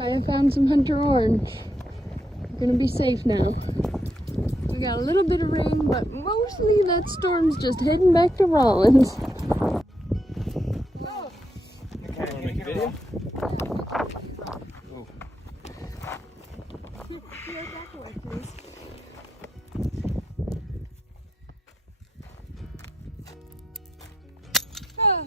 I found some hunter orange. We're gonna be safe now. We got a little bit of rain, but mostly that storm's just heading back to Rollins. Oh. You want to make a video? Oh.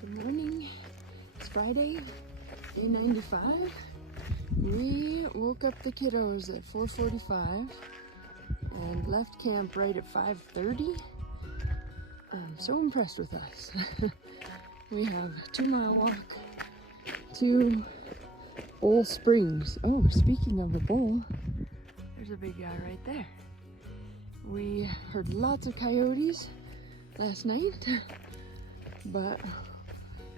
Good morning. It's Friday, day 95. We woke up the kiddos at 4:45 and left camp right at 5:30. I'm so impressed with us. We have a 2-mile walk to Bowl Springs. Oh, speaking of the bowl, there's a big guy right there. We heard lots of coyotes last night, but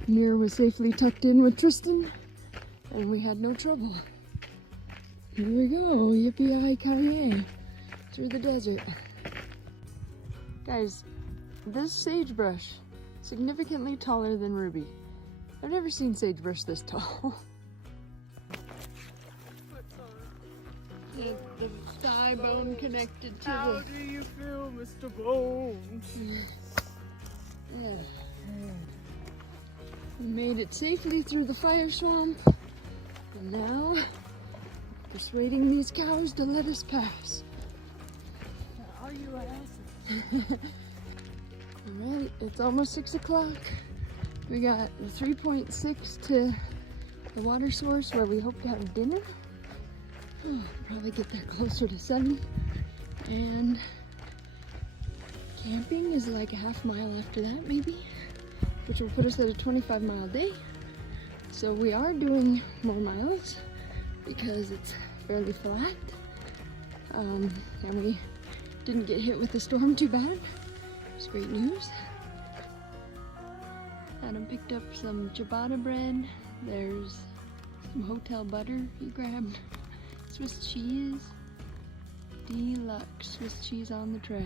Mir was safely tucked in with Tristan, and we had no trouble. Here we go, yippee-yi-ki-yay, through the desert. Guys, this sagebrush, significantly taller than Ruby. I've never seen sagebrush this tall. The thigh bone connected to How do you feel, Mr. Bones? Yeah. We made it safely through the fire swamp, and now persuading these cows to let us pass. All you asses. Alright, it's almost 6 o'clock. We got 3.6 to the water source where we hope to have dinner. Probably get there closer to 7. And camping is like a half mile after that, maybe, which will put us at a 25-mile day. So we are doing more miles because it's fairly flat. And we didn't get hit with the storm too bad. It's great news. Adam picked up some ciabatta bread. There's some hotel butter he grabbed. Swiss cheese. Deluxe Swiss cheese on the trail.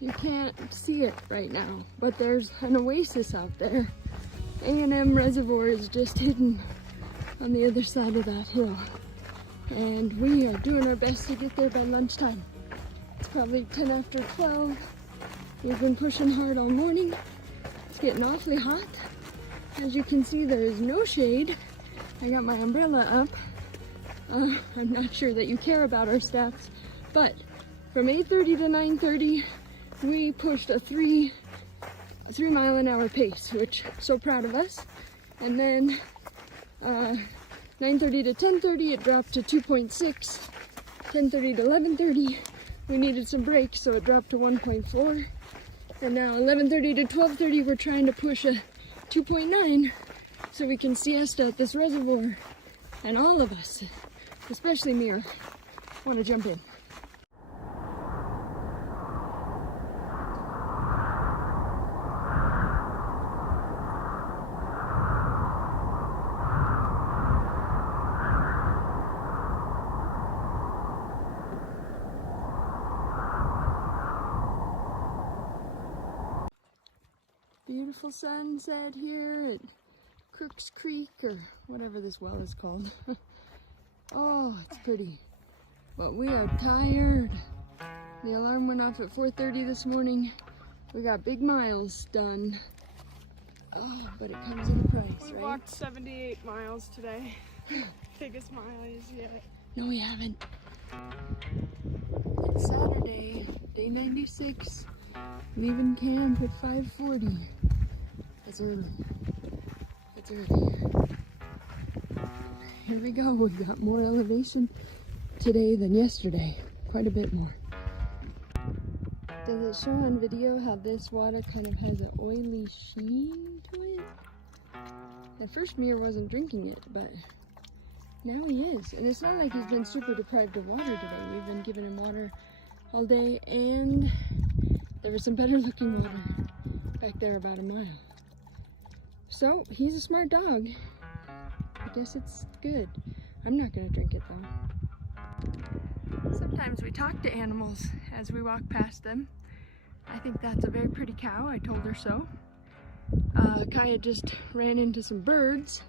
You can't see it right now, but there's an oasis out there. A&M Reservoir is just hidden on the other side of that hill. And we are doing our best to get there by lunchtime. It's probably 10 after 12. We've been pushing hard all morning. It's getting awfully hot. As you can see, there is no shade. I got my umbrella up. I'm not sure that you care about our stats, but from 8:30 to 9:30, we pushed a 3 mile an hour pace, which I'm so proud of us. And then 9:30 to 10:30, it dropped to 2.6. 10:30 to 11:30, we needed some brakes, so it dropped to 1.4. And now 11:30 to 12:30, we're trying to push a 2.9 so we can siesta at this reservoir. And all of us, especially Mir, want to jump in. Beautiful sunset here at Crooks Creek, or whatever this well is called. Oh, it's pretty. But we are tired. The alarm went off at 4:30 this morning. We got big miles done. Oh, but it comes at a price, right? We walked 78 miles today. Biggest mileage yet. No, we haven't. It's Saturday, day 96. Leaving camp at 5:40. It's early. It's early. Here we go. We got more elevation today than yesterday. Quite a bit more. Does it show on video how this water kind of has an oily sheen to it? At first Mir wasn't drinking it, but Now he is. And it's not like he's been super deprived of water today. We've been giving him water all day, and there was some better looking water back there about a mile. So he's a smart dog. I guess it's good. I'm not gonna drink it though. Sometimes we talk to animals as we walk past them. I think that's a very pretty cow. I told her so. Kaya just ran into some birds.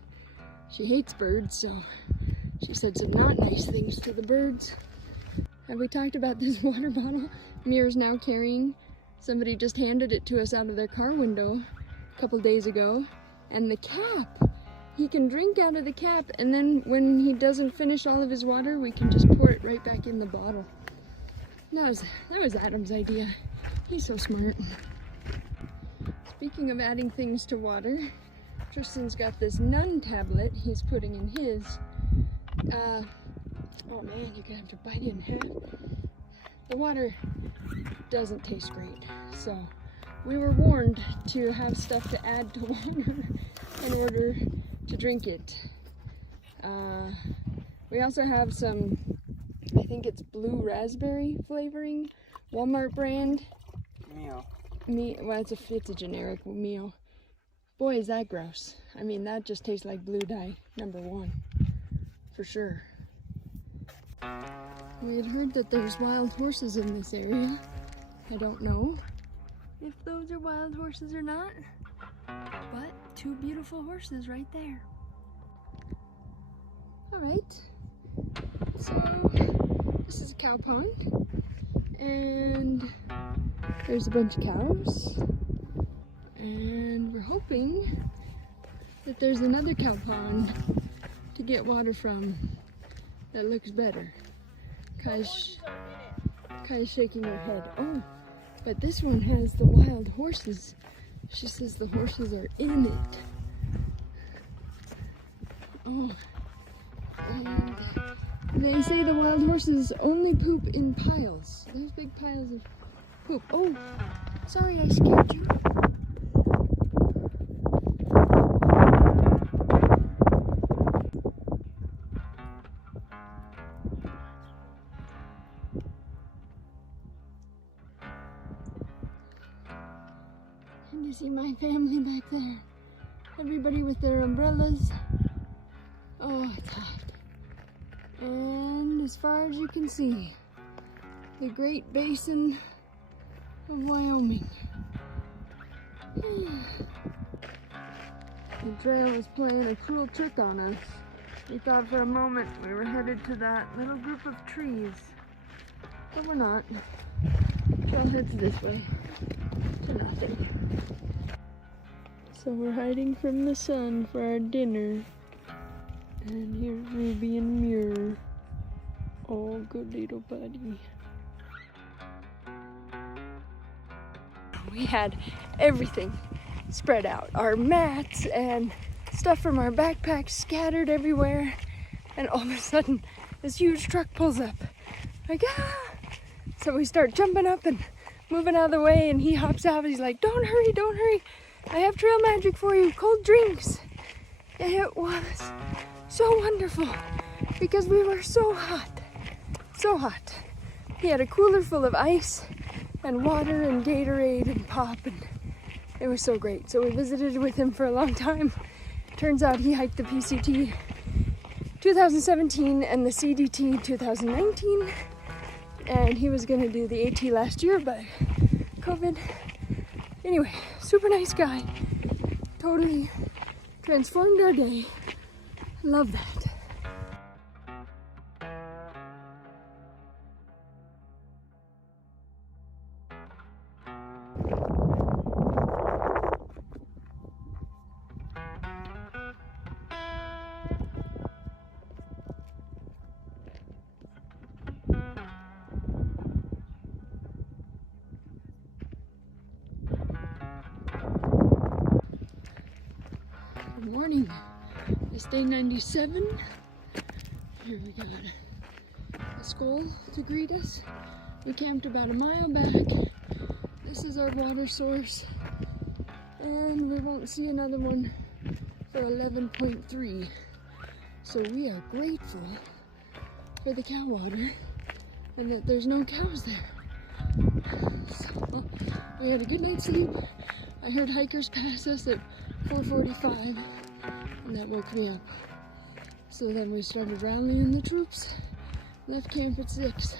She hates birds, so she said some not nice things to the birds. Have we talked about this water bottle Mir's now carrying? Somebody just handed it to us out of their car window a couple days ago. And the cap, he can drink out of the cap, and then when he doesn't finish all of his water, we can just pour it right back in the bottle. That was Adam's idea. He's so smart. Speaking of adding things to water, Tristan's got this Nun tablet he's putting in his. Oh man, you're gonna have to bite it in half. The water doesn't taste great, so we were warned to have stuff to add to water in order to drink it. We also have some, I think it's blue raspberry flavoring, Walmart brand. Well, it's a generic Mio. Boy, is that gross. I mean, that just tastes like blue dye, #1, for sure. We had heard that there's wild horses in this area. I don't know if those are wild horses or not, but 2 beautiful horses right there. All right, so this is a cow pond, and there's a bunch of cows, and we're hoping that there's another cow pond to get water from that looks better. Kaya's shaking her head. Oh, but this one has the wild horses. She says the horses are in it. Oh, and they say the wild horses only poop in piles. Those big piles of poop. Oh, sorry I scared you. And you see my family back there. Everybody with their umbrellas. Oh, it's hot. And as far as you can see, the Great Basin of Wyoming. The trail was playing a cruel trick on us. We thought for a moment we were headed to that little group of trees, but we're not. The trail heads this way to nothing. So we're hiding from the sun for our dinner. And here's Ruby and Muir. Oh, good little buddy. We had everything spread out. Our mats and stuff from our backpacks scattered everywhere. And all of a sudden, this huge truck pulls up. Like, ah! So we start jumping up and moving out of the way, and he hops out. He's like, don't hurry, don't hurry. I have trail magic for you, cold drinks. It was so wonderful because we were so hot, so hot. He had a cooler full of ice and water and Gatorade and pop, and it was so great. So we visited with him for a long time. Turns out he hiked the PCT 2017 and the CDT 2019, and he was gonna do the AT last year, but COVID. Anyway, super nice guy. Totally transformed our day. Love that. Good morning. It's day 97. Here we got a skull to greet us. We camped about a mile back. This is our water source. And we won't see another one for 11.3. So we are grateful for the cow water and that there's no cows there. So we had a good night's sleep. I heard hikers pass us at 4:45 and that woke me up. So then we started rallying the troops, left camp at 6.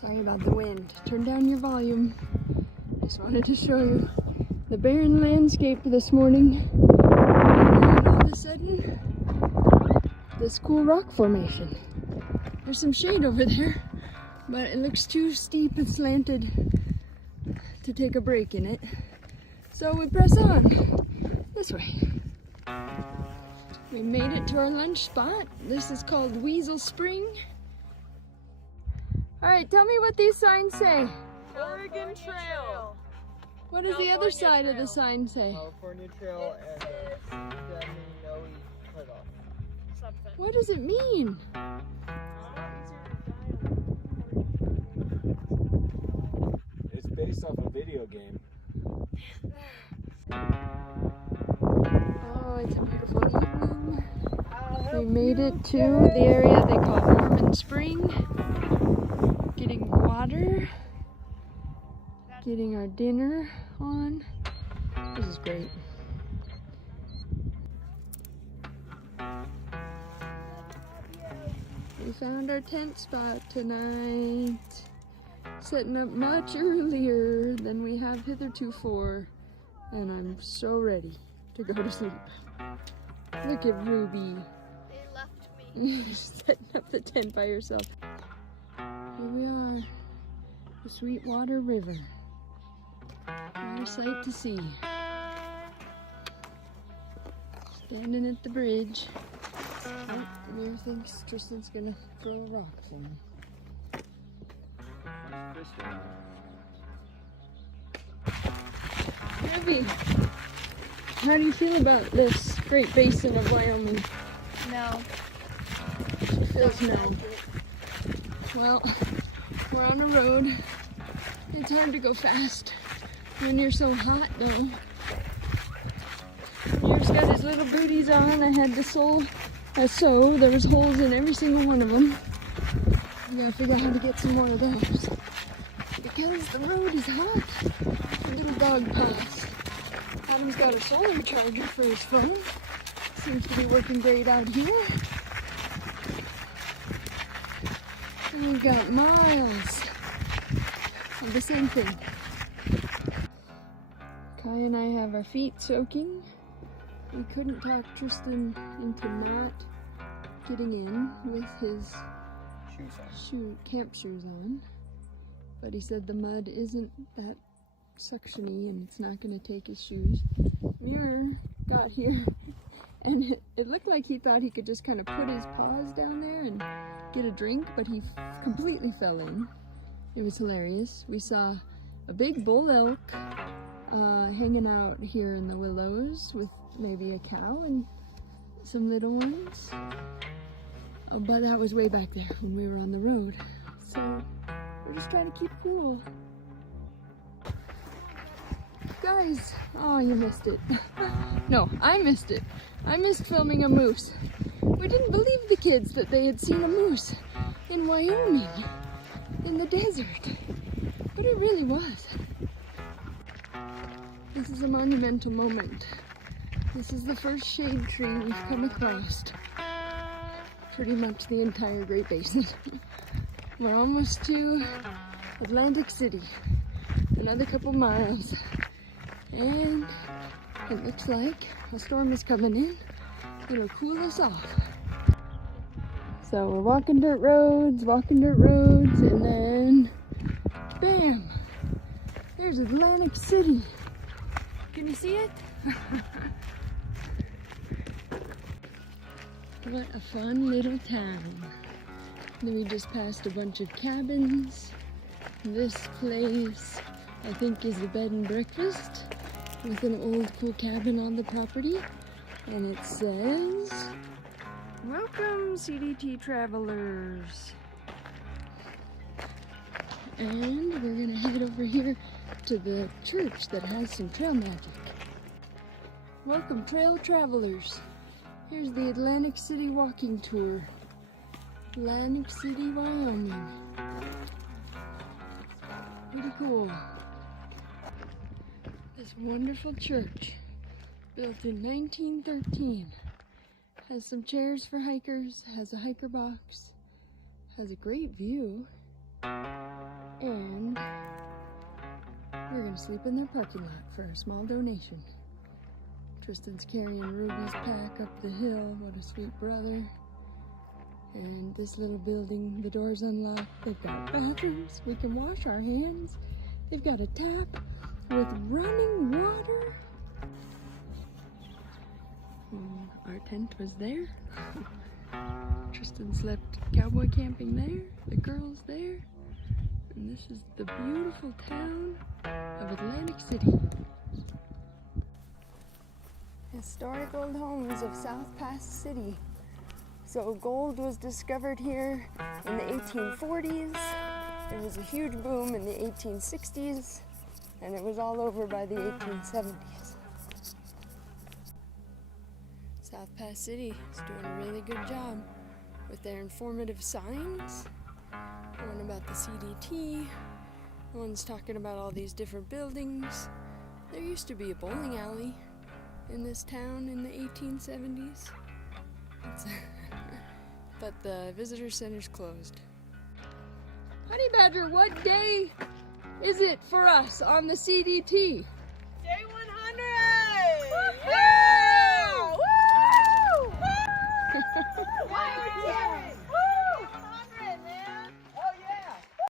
Sorry about the wind. Turn down your volume. Just wanted to show you the barren landscape this morning. And all of a sudden, this cool rock formation. There's some shade over there, but it looks too steep and slanted to take a break in it. So we press on this way. We made it to our lunch spot. This is called Weasel Spring. All right, tell me what these signs say. Oregon Trail. What does the other side of the sign say? California Trail and Seminoe Cutoff. Something. What does it mean? It's based off a video game. Oh, it's a beautiful evening. We made it to the area they call Mormon Spring. Getting water. Getting our dinner on. This is great. We found our tent spot tonight. Setting up much earlier than we have hitherto, and I'm so ready to go to sleep. Look at Ruby. They left me. Setting up the tent by herself. Here we are, the Sweetwater River. What a sight to see. Standing at the bridge. Oh, Amir thinks Tristan's gonna throw a rock for me. Ruby, how do you feel about this great basin of Wyoming? No. She feels no. Well, we're on a road. It's hard to go fast when you're so hot, though. Amir's got his little booties on. I had to sew. There was holes in every single one of them. I gotta figure out how to get some more of those. Because the road is hot. A little dog paws. Adam's got a solar charger for his phone. Seems to be working great out here. And we've got miles of the same thing. Kai and I have our feet soaking. We couldn't talk Tristan into not getting in with his camp shoes on. But he said the mud isn't that suctiony and it's not going to take his shoes. Mir got here and it looked like he thought he could just kind of put his paws down there and get a drink, but he completely fell in. It was hilarious. We saw a big bull elk hanging out here in the willows with maybe a cow and some little ones. Oh, but that was way back there when we were on the road. So we're just trying to keep cool. Guys, oh, you missed it. No, I missed it. I missed filming a moose. We didn't believe the kids that they had seen a moose in Wyoming, in the desert. But it really was. This is a monumental moment. This is the first shade tree we've come across. Pretty much the entire Great Basin. We're almost to Atlantic City. Another couple miles. And it looks like a storm is coming in. It'll cool us off. So we're walking dirt roads, and then bam! There's Atlantic City. Can you see it? What a fun little town. Then we just passed a bunch of cabins. This place, I think, is a bed and breakfast with an old cool cabin on the property. And it says, "Welcome, CDT travelers." And we're gonna head over here to the church that has some trail magic. Welcome, trail travelers. Here's the Atlantic City walking tour. Atlantic City, Wyoming. Pretty cool. This wonderful church, built in 1913. Has some chairs for hikers, has a hiker box, has a great view, and we're gonna sleep in their parking lot for a small donation. Tristan's carrying Ruby's pack up the hill. What a sweet brother. And this little building, the door's unlocked. They've got bathrooms. We can wash our hands. They've got a tap with running water. Our tent was there. Tristan slept cowboy camping there. The girls there. And this is the beautiful town of Atlantic City. Historic old homes of South Pass City. So gold was discovered here in the 1840s. There was a huge boom in the 1860s, and it was all over by the 1870s. South Pass City is doing a really good job with their informative signs. One about the CDT, one's talking about all these different buildings. There used to be a bowling alley in this town in the 1870s. But the visitor center's closed. Honey Badger, what day is it for us on the CDT?